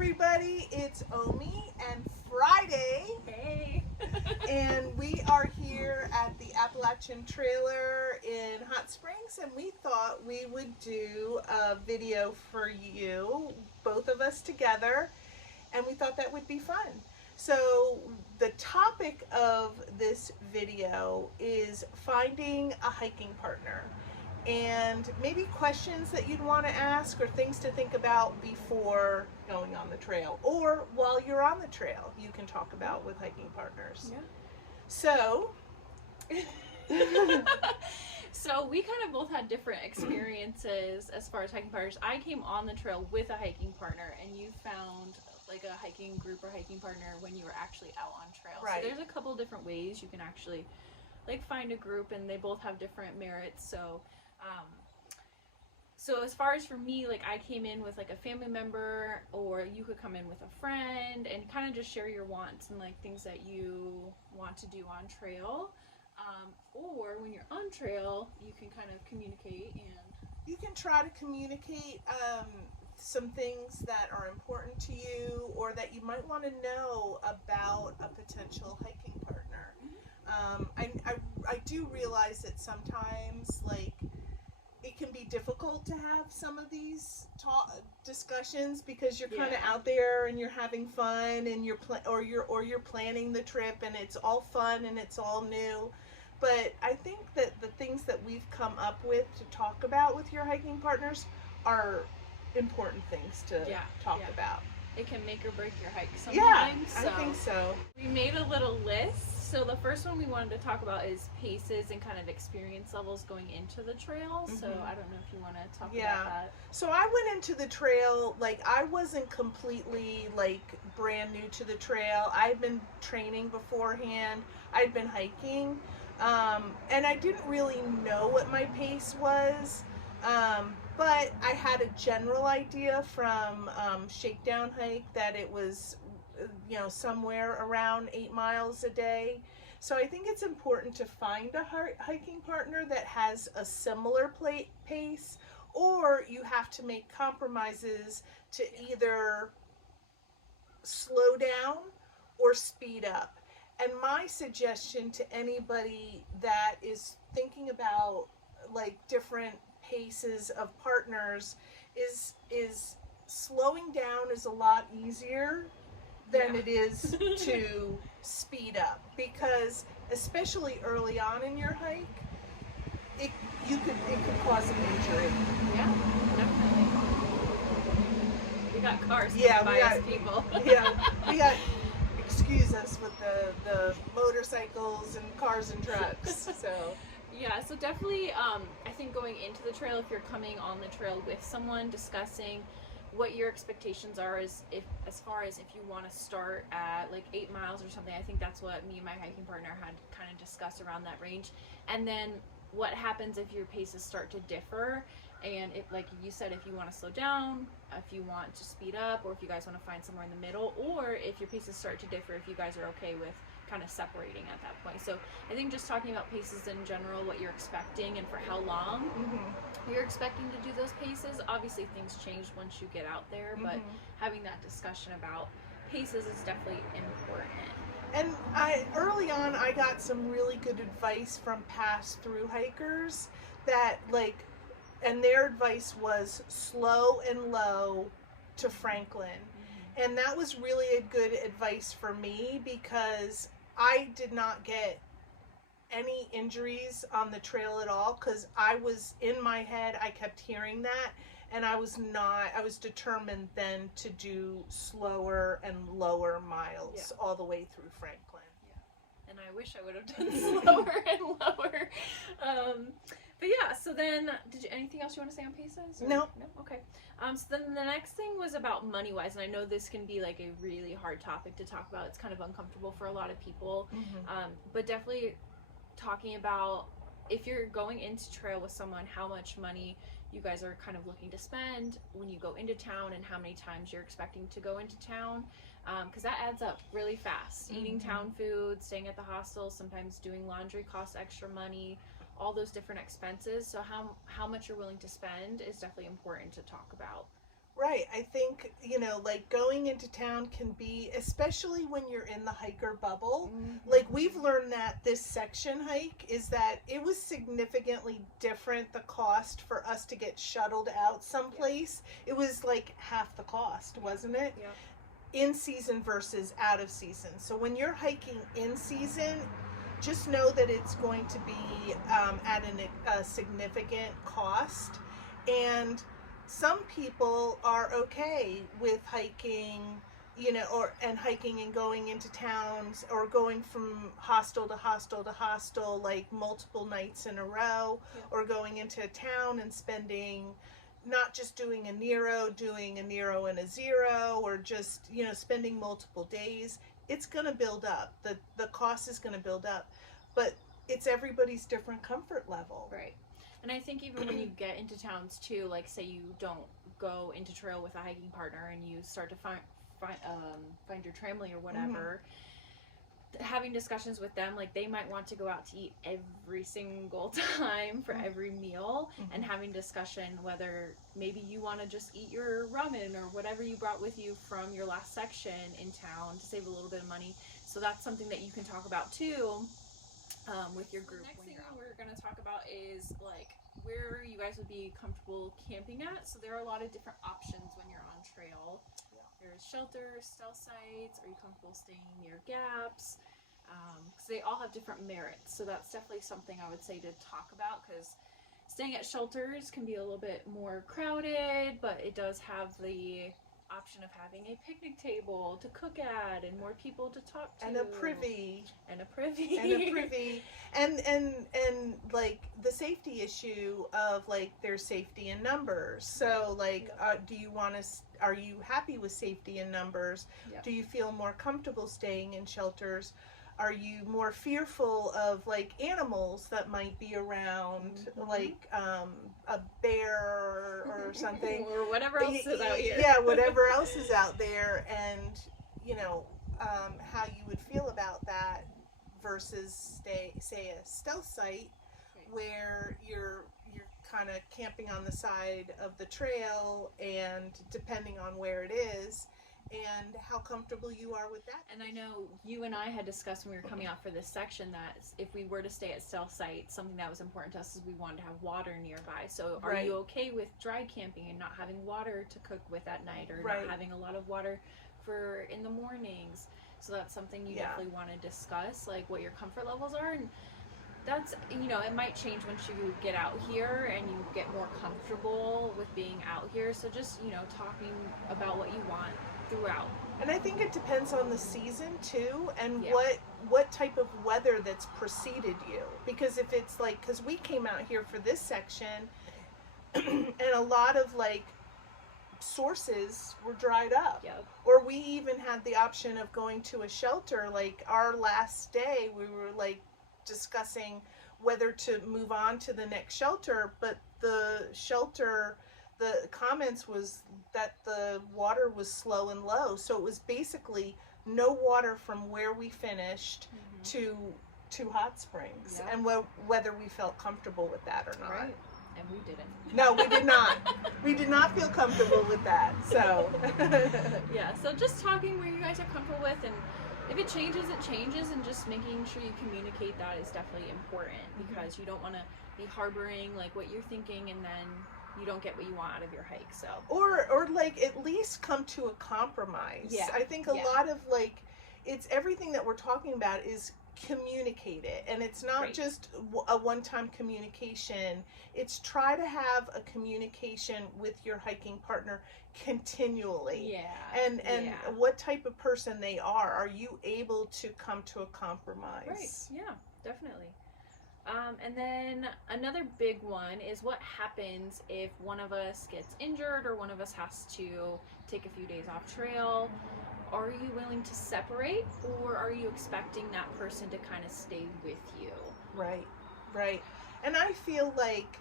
everybody, it's Omi and Friday. Hey. And we are here at the Appalachian Trailer in Hot Springs, and we thought we would do a video for you, both of us together, and we thought that would be fun. So the topic of this video is finding a hiking partner, and maybe questions that you'd want to ask or things to think about before going on the trail, or while you're on the trail you can talk about with hiking partners. Yeah. So So we kind of both had different experiences as far as hiking partners. I came on the trail with a hiking partner, and you found like a hiking group or hiking partner when you were actually out on trail. Right. So there's a couple different ways you can actually like find a group, and they both have different merits. So as far as for me, like I came in with like a family member, or you could come in with a friend and kind of just share your wants and like things that you want to do on trail. Or when you're on trail, you can kind of communicate, and you can try to communicate some things that are important to you or that you might want to know about a potential hiking partner. I do realize that sometimes like it can be difficult to have some of these discussions because you're kind of out there and you're having fun and you're planning the trip and it's all fun and it's all new. But I think that the things that we've come up with to talk about with your hiking partners are important things to talk about. it can make or break your hike sometimes. Yeah, I think so. We made a little list. So the first one we wanted to talk about is paces and kind of experience levels going into the trail. So I don't know if you want to talk about that. So I went into the trail, like I wasn't completely like brand new to the trail. I'd been training beforehand. I'd been hiking. And I didn't really know what my pace was. But I had a general idea from Shakedown Hike that it was somewhere around 8 miles a day. So I think it's important to find a hiking partner that has a similar pace, or you have to make compromises to either slow down or speed up. And my suggestion to anybody that is thinking about like different paces of partners is slowing down is a lot easier than it is to speed up, because especially early on in your hike, it could cause an injury. Yeah, definitely. We got cars. People. We got. Excuse us with the motorcycles and cars and trucks. So definitely, I think going into the trail, if you're coming on the trail with someone, discussing what your expectations are as far as if you want to start at like 8 miles or something. I think that's what me and my hiking partner had kind of discussed around that range. And then what happens if your paces start to differ, and if, like you said, if you want to slow down, if you want to speed up, or if you guys want to find somewhere in the middle, or if your paces start to differ, if you guys are okay with kind of separating at that point. So I think just talking about paces in general, what you're expecting and for how long you're expecting to do those paces. Obviously things change once you get out there, but having that discussion about paces is definitely important. And early on I got some really good advice from past through hikers that and their advice was slow and low to Franklin. And that was really a good advice for me, because I did not get any injuries on the trail at all, because I was in my head, I kept hearing that, and I was determined then to do slower and lower miles all the way through Franklin. And I wish I would have done slower and lower. But yeah, so then, anything else you want to say on paces? No. Okay. So then the next thing was about money-wise, and I know this can be like a really hard topic to talk about. It's kind of uncomfortable for a lot of people, but definitely talking about if you're going into trail with someone, how much money you guys are kind of looking to spend when you go into town, and how many times you're expecting to go into town, because that adds up really fast. Eating town food, staying at the hostel, sometimes doing laundry costs extra money. All those different expenses. So how much you're willing to spend is definitely important to talk about. Right. I think, like going into town can be, especially when you're in the hiker bubble. Like we've learned that this section hike is that it was significantly different, the cost for us to get shuttled out someplace. It was like half the cost, wasn't it? Yeah. In season versus out of season. So when you're hiking in season, just know that it's going to be at a significant cost. And some people are okay with hiking, and hiking and going into towns, or going from hostel to hostel to hostel, like multiple nights in a row, or going into a town and spending, not just doing a Nero and a zero, or just, spending multiple days. It's going to build up. The cost is going to build up, but it's everybody's different comfort level. Right. And I think even when you get into towns too, like say you don't go into trail with a hiking partner and you start to find your tramily or whatever, having discussions with them, like they might want to go out to eat every single time for every meal, and having discussion whether maybe you want to just eat your ramen or whatever you brought with you from your last section in town to save a little bit of money. So that's something that you can talk about too. With your group. The next thing we're going to talk about is like where you guys would be comfortable camping at. So there are a lot of different options when you're on trail. Yeah. There's shelters, stealth sites. Are you comfortable staying near gaps? Because they all have different merits. So that's definitely something I would say to talk about, because staying at shelters can be a little bit more crowded, but it does have the option of having a picnic table to cook at and more people to talk to, and a privy and like the safety issue of like there's safety in numbers. So like are you happy with safety in numbers? Do you feel more comfortable staying in shelters? Are you more fearful of like animals that might be around, like a bear or something, or whatever else is out here? Yeah, whatever else is out there, and how you would feel about that versus say a stealth site where you're kind of camping on the side of the trail, and depending on where it is and how comfortable you are with that. And I know you and I had discussed when we were coming out for this section that if we were to stay at stealth sites, something that was important to us is we wanted to have water nearby. So are you okay with dry camping and not having water to cook with at night, or not having a lot of water for in the mornings? So that's something you definitely want to discuss, like what your comfort levels are. And that's, it might change once you get out here and you get more comfortable with being out here. So just, talking about what you want throughout. And I think it depends on the season too, and what type of weather that's preceded you. Because if it's like, because we came out here for this section and a lot of like sources were dried up. Or we even had the option of going to a shelter. Like our last day, we were like discussing whether to move on to the next shelter, but the shelter, the comments was that the water was slow and low, so it was basically no water from where we finished to Hot Springs, and whether we felt comfortable with that or not. Right. And we didn't. No, we did not. We did not feel comfortable with that. So yeah, so just talking where you guys are comfortable with, and if it changes, it changes, and just making sure you communicate that is definitely important, because you don't want to be harboring like what you're thinking and then you don't get what you want out of your hike. So or like at least come to a compromise. I think a lot of like, it's everything that we're talking about is communicate it, and it's not just a one-time communication. It's try to have a communication with your hiking partner continually, and what type of person they are. Are you able to come to a compromise? Definitely. And then another big one is what happens if one of us gets injured or one of us has to take a few days off trail. Are you willing to separate, or are you expecting that person to kind of stay with you? Right. And I feel like,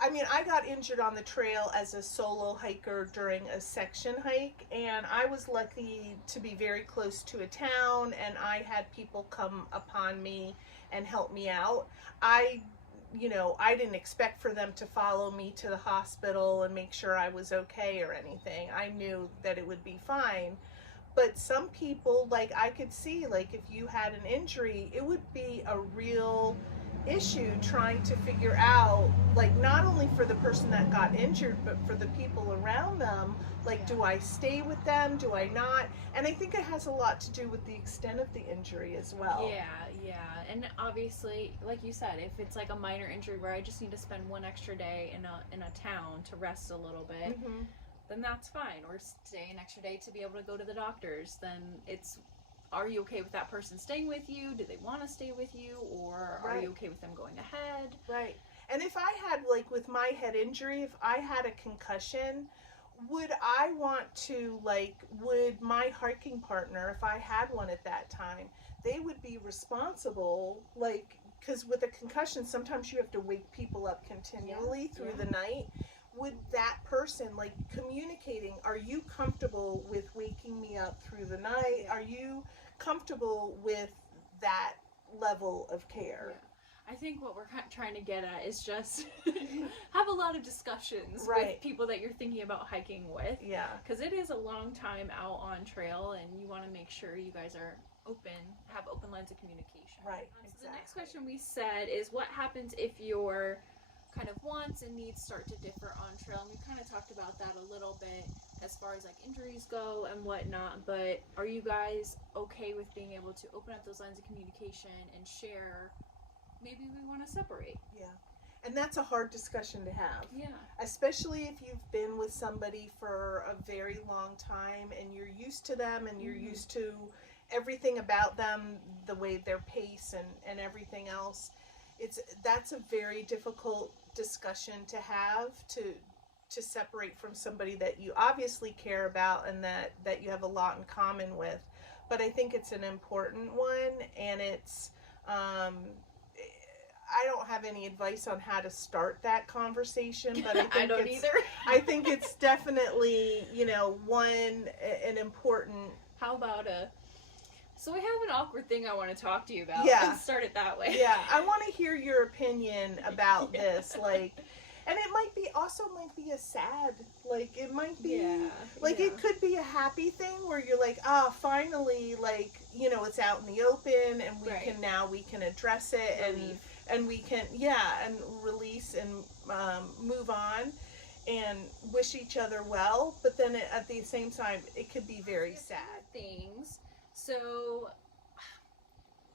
I got injured on the trail as a solo hiker during a section hike, and I was lucky to be very close to a town, and I had people come upon me and help me out. I you know, I didn't expect for them to follow me to the hospital and make sure I was okay or anything. I knew that it would be fine. But some people, like, I could see, like, if you had an injury, it would be a real issue trying to figure out, like, not only for the person that got injured, but for the people around them. Like, do I stay with them? Do I not? And I think it has a lot to do with the extent of the injury as well. Yeah. And obviously, like you said, if it's like a minor injury where I just need to spend one extra day in a town to rest a little bit, Mm-hmm. then that's fine. Or stay an extra day to be able to go to the doctors. Then it's, are you okay with that person staying with you? Do they want to stay with you? Or are Right. you okay with them going ahead? Right. And if I had, like, with my head injury, if I had a concussion, would I want to, like, would my hiking partner, if I had one at that time, they would be responsible, like, because with a concussion, sometimes you have to wake people up continually through the night. Would that person, like, communicating, are you comfortable with waking me up through the night? Are you comfortable with that level of care? I think what we're trying to get at is just have a lot of discussions Right. with people that you're thinking about hiking with. Yeah. Because it is a long time out on trail, and you want to make sure you guys are have open lines of communication. Right. So the next question we said is, what happens if your kind of wants and needs start to differ on trail? And we kind of talked about that a little bit as far as like injuries go and whatnot, but are you guys okay with being able to open up those lines of communication and share, maybe we want to separate? Yeah. And that's a hard discussion to have. Yeah. Especially if you've been with somebody for a very long time and you're used to them and you're used to everything about them, the way their pace and everything else. That's a very difficult discussion to have, to separate from somebody that you obviously care about and that you have a lot in common with. But I think it's an important one, and it's I don't have any advice on how to start that conversation, but I think I don't either. I think it's definitely, you know, an important. How about so we have an awkward thing I want to talk to you about. Yeah. Let's start it that way. Yeah, I want to hear your opinion about this, like, and it might be a sad, like, it might be, it could be a happy thing where you're like, finally, like, you know, it's out in the open and we can address it and we can, and release and move on and wish each other well, but then at the same time, it could be very sad. Things. So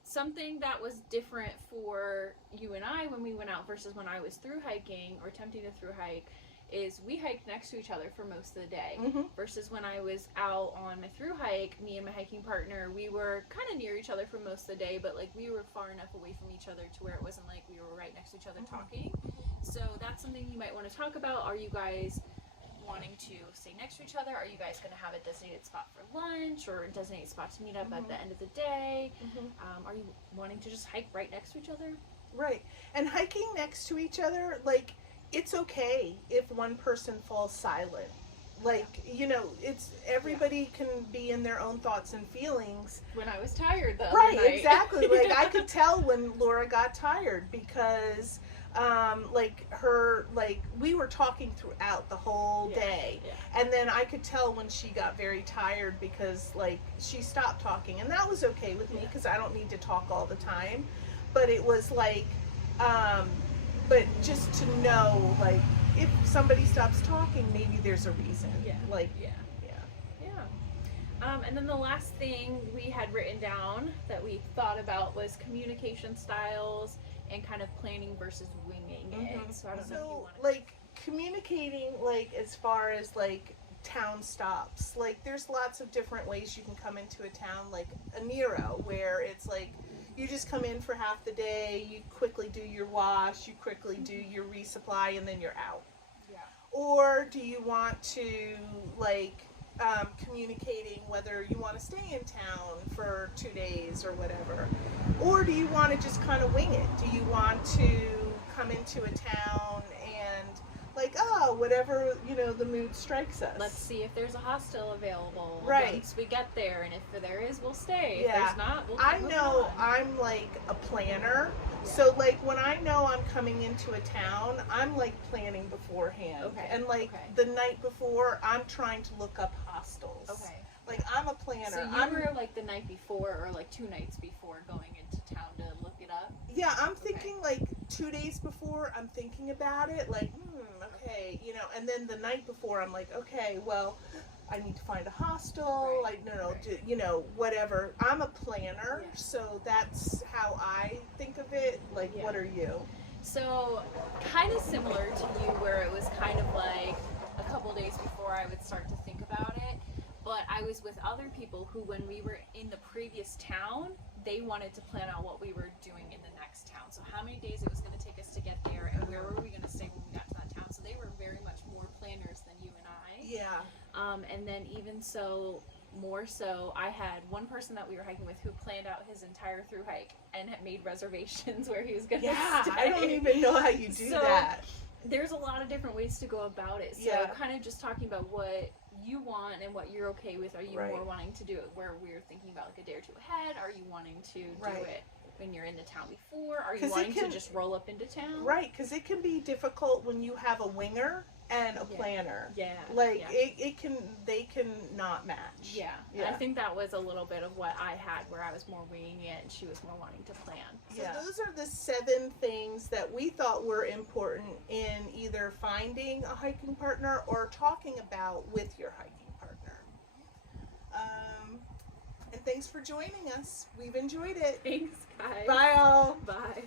something that was different for you and I when we went out versus when I was through hiking or attempting to through hike is we hiked next to each other for most of the day, versus when I was out on my through hike, me and my hiking partner, we were kind of near each other for most of the day, but like we were far enough away from each other to where it wasn't like we were right next to each other talking. So that's something you might want to talk about. Are you guys wanting to stay next to each other? Are you guys going to have a designated spot for lunch or a designated spot to meet up at the end of the day? Are you wanting to just hike right next to each other? Right. And hiking next to each other, like, it's okay if one person falls silent. Like, you know, it's everybody can be in their own thoughts and feelings. When I was tired, though. Right, exactly. Like, I could tell when Laura got tired because we were talking throughout the whole day, and then I could tell when she got very tired because, like, she stopped talking, and that was okay with me because I don't need to talk all the time. But it was like, but just to know, like, if somebody stops talking, maybe there's a reason. And then the last thing we had written down that we thought about was communication styles and kind of planning versus winging it. So I don't know if you want to... like, communicating, like, as far as, like, town stops, like, there's lots of different ways you can come into a town, like a Nero, where it's like you just come in for half the day, you quickly do your wash, you quickly do your resupply, and then you're out. Or do you want to, like, communicating whether you want to stay in town for 2 days or whatever? Or do you want to just kind of wing it? Do you want to come into a town and, like, oh, whatever, the mood strikes us. Let's see if there's a hostel available Right. once we get there, and if there is, we'll stay. Yeah. If there's not, we'll keep I moving know on. I'm like a planner. Yeah. So like when I know I'm coming into a town, I'm like planning beforehand. Okay, And like okay. the night before, I'm trying to look up hostels. Okay. Like I'm a planner. So you were like the night before, or like 2 nights before, going into town to look it up? Yeah, I'm thinking like 2 days before, I'm thinking about it, like, okay, and then the night before, I'm like, okay, well, I need to find a hostel, Right, like, no, right. whatever. I'm a planner, Yeah. so that's how I think of it. Like, Yeah. what are you? So, kind of similar to you, where it was kind of like a couple days before I would start to think about it. But I was with other people who, when we were in the previous town, they wanted to plan out what we were doing in the next town. So how many days it was going to take us to get there, and where were we going to stay when we got to that town. So they were very much more planners than you and I. Yeah. And then even so, more so, I had one person that we were hiking with who planned out his entire through hike and had made reservations where he was going to Yeah, stay. I don't even know how you do So, that. There's a lot of different ways to go about it. So Yeah. kind of just talking about what you want and what you're okay with. Are you Right. more wanting to do it where we're thinking about like a day or two ahead? Are you wanting to do Right. it when you're in the town before? Are you 'Cause it wanting to can- just roll up into town? Right, because it can be difficult when you have a winger and a Yeah. planner. Yeah. Like, yeah. they can not match. Yeah. Yeah. I think that was a little bit of what I had, where I was more winging it and she was more wanting to plan. So Yeah. those are the 7 things that we thought were important in either finding a hiking partner or talking about with your hiking partner. And thanks for joining us. We've enjoyed it. Thanks, guys. Bye all. Bye.